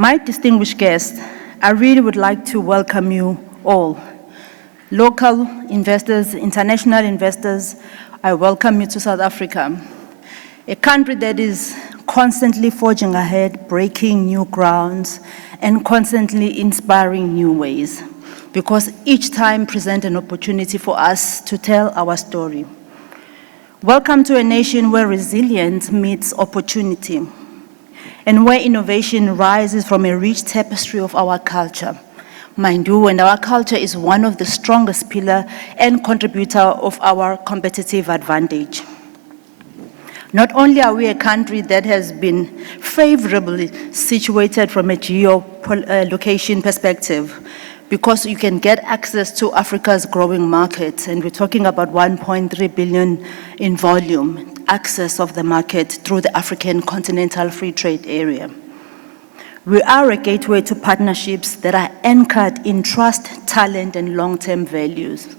My distinguished guests, I really would like to welcome you all. Local investors, international investors, I welcome you to South Africa, a country that is constantly forging ahead, breaking new grounds, and constantly inspiring new ways, because each time presents an opportunity for us to tell our story. Welcome to a nation where resilience meets opportunity, and where innovation rises from a rich tapestry of our culture. Mind you, and our culture is one of the strongest pillars and contributor of our competitive advantage. Not only are we a country that has been favorably situated from a geolocation perspective, because you can get access to Africa's growing market, and we're talking about 1.3 billion in volume, access of the market through the African Continental Free Trade Area. We are a gateway to partnerships that are anchored in trust, talent, and long-term values.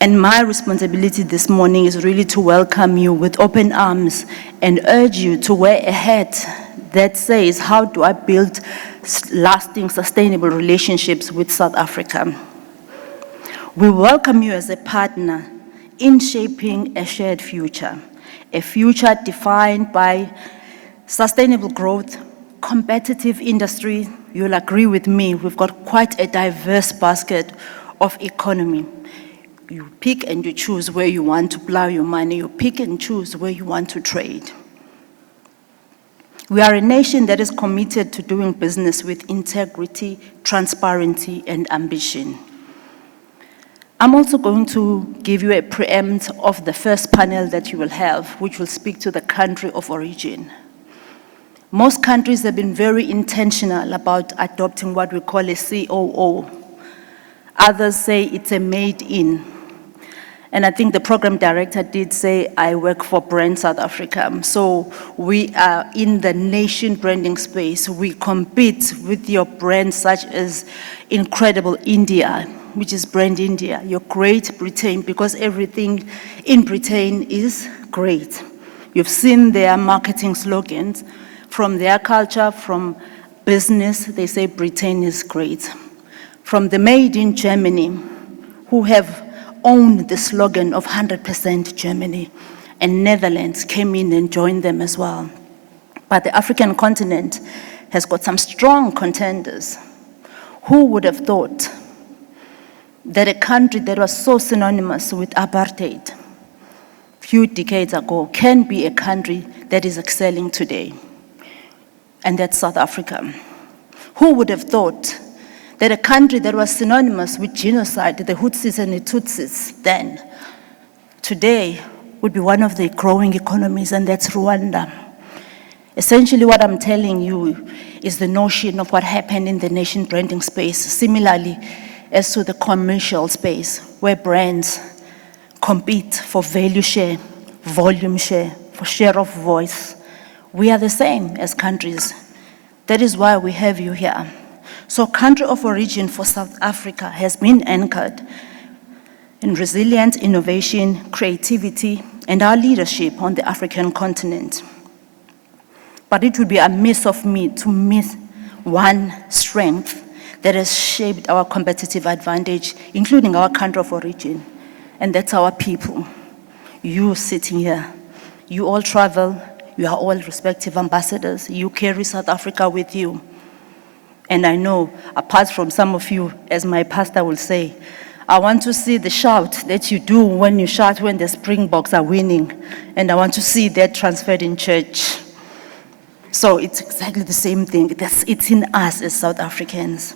And my responsibility this morning is really to welcome you with open arms and urge you to wear a hat that says, how do I build lasting, sustainable relationships with South Africa? We welcome you as a partner in shaping a shared future, a future defined by sustainable growth, competitive industry. You'll agree with me, we've got quite a diverse basket of economy. You pick and you choose where you want to plow your money. You pick and choose where you want to trade. We are a nation that is committed to doing business with integrity, transparency, and ambition. I'm also going to give you a preempt of the first panel that you will have, which will speak to the country of origin. Most countries have been very intentional about adopting what we call a COO. Others say it's a made-in. And I think the program director did say, I work for Brand South Africa. So we are in the nation branding space. We compete with your brands such as Incredible India, which is Brand India, your Great Britain, because everything in Britain is great. You've seen their marketing slogans. From their culture, from business, they say Britain is great. From the Made in Germany, who have owned the slogan of 100% Germany, and Netherlands came in and joined them as well. But the African continent has got some strong contenders. Who would have thought that a country that was so synonymous with apartheid a few decades ago can be a country that is excelling today? And that's South Africa. Who would have thought that a country that was synonymous with genocide, the Hutsis and the Tutsis then, today would be one of the growing economies, and that's Rwanda. Essentially what I'm telling you is the notion of what happened in the nation branding space, similarly as to the commercial space, where brands compete for value share, volume share, for share of voice. We are the same as countries. That is why we have you here. So country of origin for South Africa has been anchored in resilience, innovation, creativity, and our leadership on the African continent. But it would be amiss of me to miss one strength that has shaped our competitive advantage, including our country of origin, and that's our people. You sitting here, you all travel, you are all respective ambassadors. You carry South Africa with you. And I know, apart from some of you, as my pastor will say, I want to see the shout that you do when you shout when the Springboks are winning. And I want to see that transferred in church. So it's exactly the same thing. It's in us as South Africans.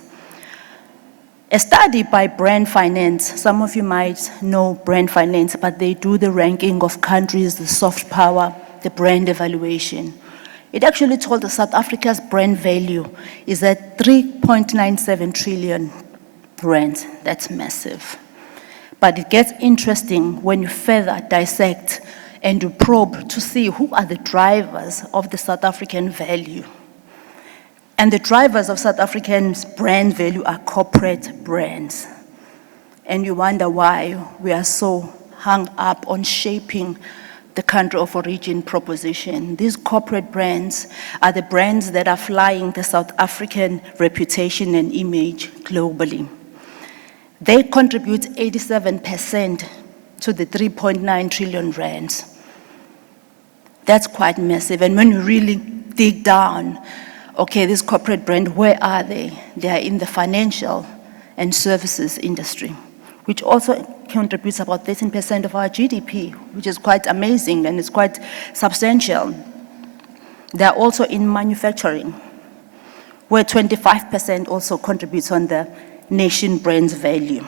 A study by Brand Finance, some of you might know Brand Finance, but they do the ranking of countries, the soft power, the brand evaluation. It actually told us South Africa's brand value is at 3.97 trillion rand. That's massive. But it gets interesting when you further dissect and you probe to see who are the drivers of the South African value. And the drivers of South African's brand value are corporate brands. And you wonder why we are so hung up on shaping the country of origin proposition. These corporate brands are the brands that are flying the South African reputation and image globally. They contribute 87% to the 3.9 trillion rands. That's quite massive. And when you really dig down, okay, this corporate brand, where are they? They are in the financial and services industry, which also contributes about 13% of our GDP, which is quite amazing and it's quite substantial. They are also in manufacturing, where 25% also contributes on the nation brand's value.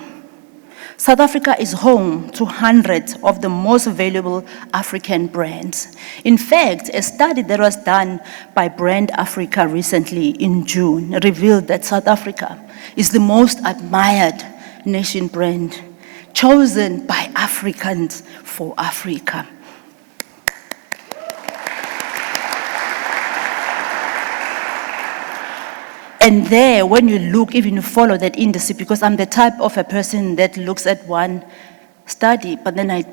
South Africa is home to hundreds of the most valuable African brands. In fact, a study that was done by Brand Africa recently in June revealed that South Africa is the most admired nation brand, chosen by Africans for Africa. And there, when you look, even you follow that industry, because I'm the type of a person that looks at one study, but then I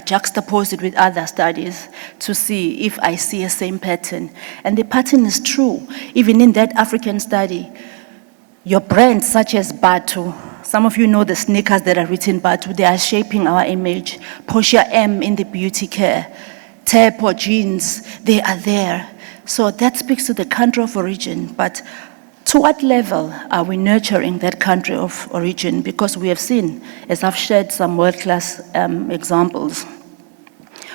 juxtapose it with other studies to see if I see a same pattern. And the pattern is true. Even in that African study, your brands such as Batu, some of you know the sneakers that are written Batu, they are shaping our image. Portia M in the beauty care, Tepo jeans, they are there. So that speaks to the country of origin, but to what level are we nurturing that country of origin? Because we have seen, as I've shared some world-class examples,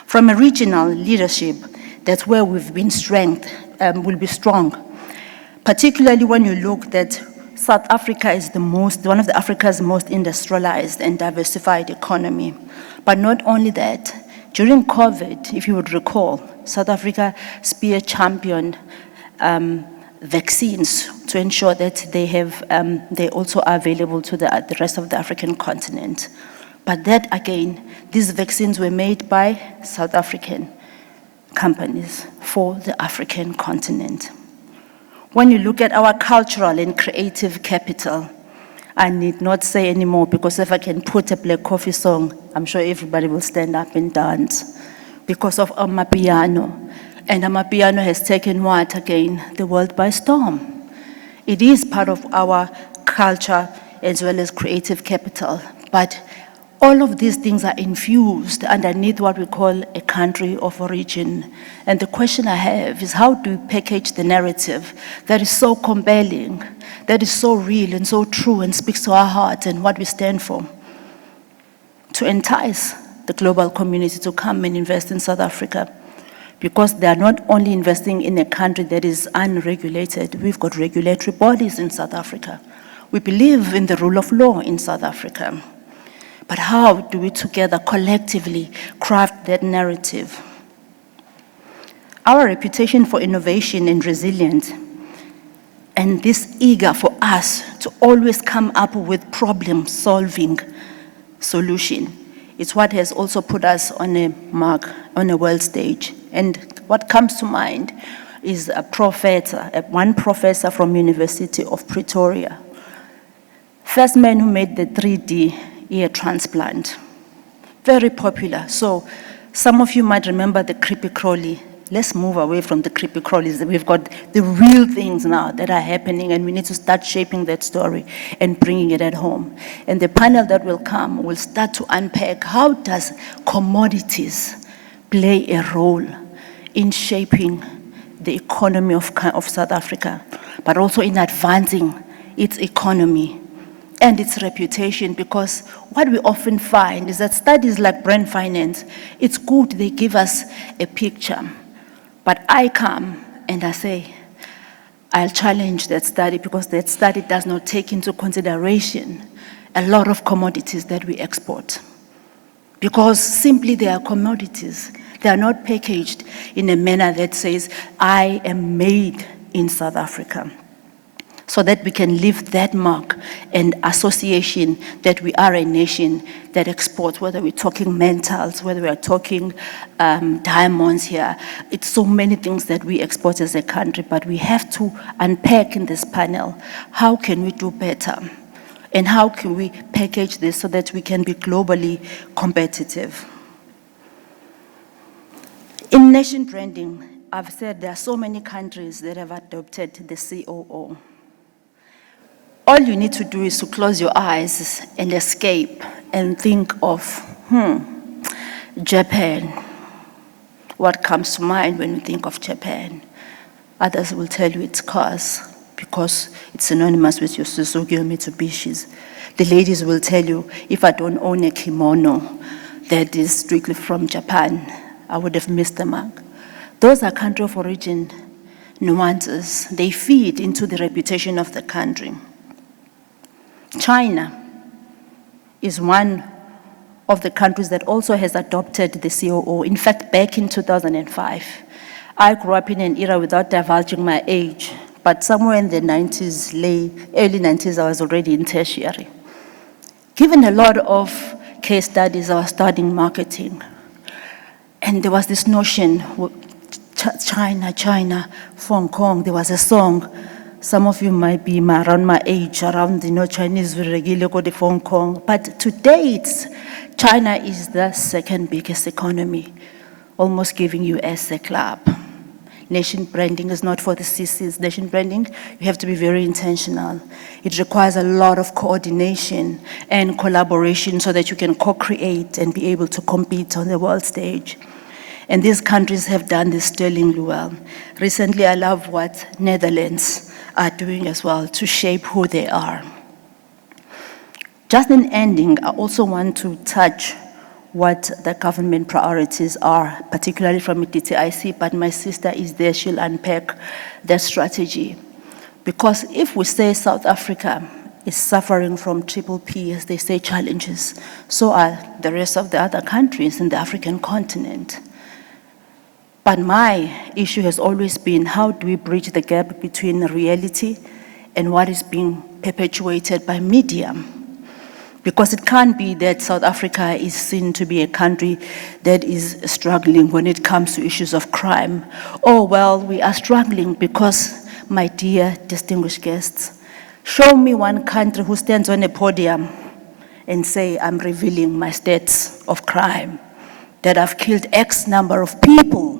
from a regional leadership, that's where we've been will be strong. Particularly when you look that South Africa is one of Africa's most industrialized and diversified economy. But not only that, during COVID, if you would recall, South Africa spear championed vaccines to ensure that they also are available to the rest of the African continent. But that again, these vaccines were made by South African companies for the African continent. When you look at our cultural and creative capital, I need not say anymore, because if I can put a Black Coffee song, I'm sure everybody will stand up and dance because of Amapiano. And Amapiano has taken what, again? The world by storm. It is part of our culture as well as creative capital. But all of these things are infused underneath what we call a country of origin. And the question I have is, how do we package the narrative that is so compelling, that is so real and so true and speaks to our hearts and what we stand for, to entice the global community to come and invest in South Africa? Because they are not only investing in a country that is unregulated, we've got regulatory bodies in South Africa. We believe in the rule of law in South Africa. But how do we together collectively craft that narrative? Our reputation for innovation and resilience, and this eager for us to always come up with problem-solving solution, it's what has also put us on a mark, on a world stage. And what comes to mind is one professor from University of Pretoria, first man who made the 3D ear transplant. Very popular. So some of you might remember the creepy crawly. Let's move away from the creepy crawlies. We've got the real things now that are happening, and we need to start shaping that story and bringing it at home. And the panel that will come will start to unpack how does commodities play a role in shaping the economy of South Africa, but also in advancing its economy and its reputation, because what we often find is that studies like brand finance, it's good, they give us a picture. But I come and I say, I'll challenge that study, because that study does not take into consideration a lot of commodities that we export. Because simply they are commodities. They are not packaged in a manner that says, I am made in South Africa, so that we can leave that mark and association that we are a nation that exports, whether we're talking metals, whether we are talking diamonds here. It's so many things that we export as a country, but we have to unpack in this panel, how can we do better? And how can we package this so that we can be globally competitive? In nation branding, I've said there are so many countries that have adopted the COO. All you need to do is to close your eyes and escape and think of, Japan. What comes to mind when you think of Japan? Others will tell you it's cars because it's synonymous with your Suzuki or Mitsubishis. The ladies will tell you, if I don't own a kimono that is strictly from Japan, I would have missed the mark. Those are country of origin nuances. They feed into the reputation of the country. China is one of the countries that also has adopted the COO. In fact, back in 2005, I grew up in an era without divulging my age, but somewhere in the 90s, early 90s, I was already in tertiary. Given a lot of case studies, I was studying marketing. And there was this notion, China, Hong Kong, there was a song. Some of you might be around my age, around, Chinese, go to Hong Kong. But to date, China is the second biggest economy, almost giving US a club. Nation branding is not for the sissies. Nation branding, you have to be very intentional. It requires a lot of coordination and collaboration so that you can co-create and be able to compete on the world stage. And these countries have done this sterlingly well. Recently, I love what Netherlands are doing as well to shape who they are. Just in ending, I also want to touch what the government priorities are, particularly from DTIC, but my sister is there, she'll unpack their strategy. Because if we say South Africa is suffering from triple P, as they say, challenges, so are the rest of the other countries in the African continent. But my issue has always been, how do we bridge the gap between reality and what is being perpetuated by media? Because it can't be that South Africa is seen to be a country that is struggling when it comes to issues of crime. Oh, well, we are struggling because, my dear distinguished guests, show me one country who stands on a podium and say, I'm revealing my stats of crime, that I've killed X number of people.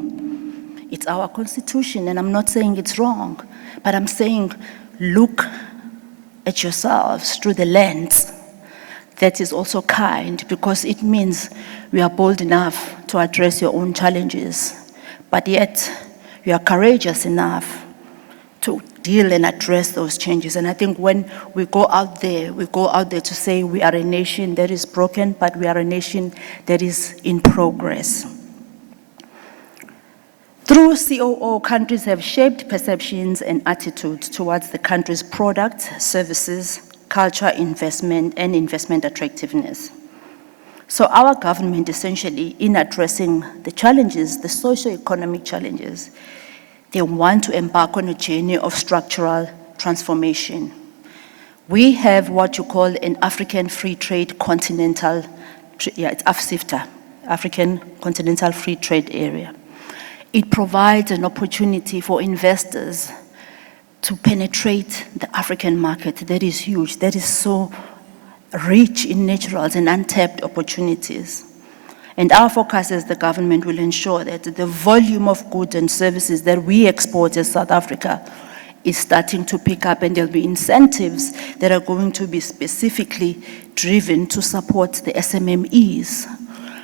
It's our constitution, and I'm not saying it's wrong, but I'm saying look at yourselves through the lens that is also kind, because it means we are bold enough to address your own challenges, but yet we are courageous enough to deal and address those changes. And I think when we go out there to say we are a nation that is broken, but we are a nation that is in progress. Through COO, countries have shaped perceptions and attitudes towards the country's products, services, culture, investment, and investment attractiveness. So our government essentially, in addressing the challenges, the socio-economic challenges, they want to embark on a journey of structural transformation. We have what you call an African Free Trade Continental, it's AfCFTA, African Continental Free Trade Area. It provides an opportunity for investors to penetrate the African market that is huge, that is so rich in naturals and untapped opportunities. And our focus as the government will ensure that the volume of goods and services that we export as South Africa is starting to pick up, and there'll be incentives that are going to be specifically driven to support the SMMEs,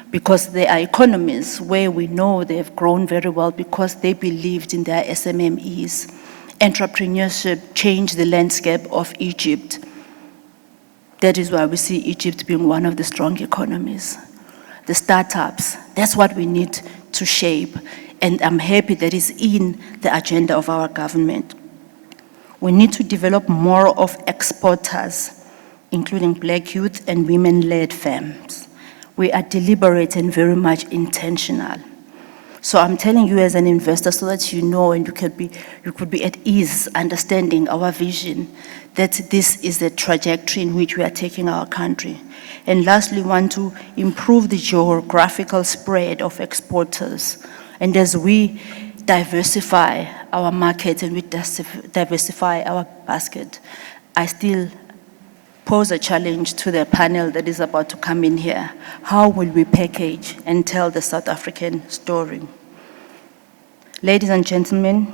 because there are economies where we know they've grown very well because they believed in their SMMEs. Entrepreneurship changed the landscape of Egypt. That is why we see Egypt being one of the strong economies. The startups, that's what we need to shape, and I'm happy that is in the agenda of our government. We need to develop more of exporters, including Black youth and women-led firms. We are deliberate and very much intentional. So I'm telling you as an investor so that you know and you could be at ease understanding our vision, that this is the trajectory in which we are taking our country. And lastly, we want to improve the geographical spread of exporters. And as we diversify our market and we diversify our basket, I still pose a challenge to the panel that is about to come in here. How will we package and tell the South African story? Ladies and gentlemen,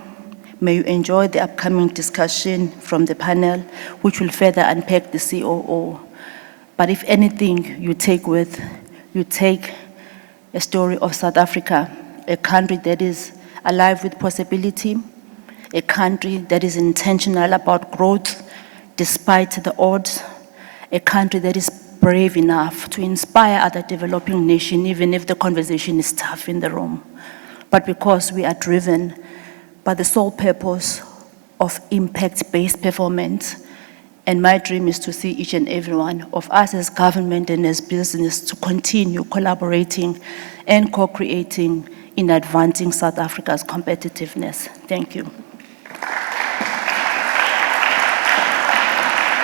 may you enjoy the upcoming discussion from the panel, which will further unpack the COO. But if anything you take a story of South Africa, a country that is alive with possibility, a country that is intentional about growth despite the odds, a country that is brave enough to inspire other developing nations, even if the conversation is tough in the room. But because we are driven by the sole purpose of impact-based performance, and my dream is to see each and every one of us as government and as business to continue collaborating and co-creating in advancing South Africa's competitiveness. Thank you.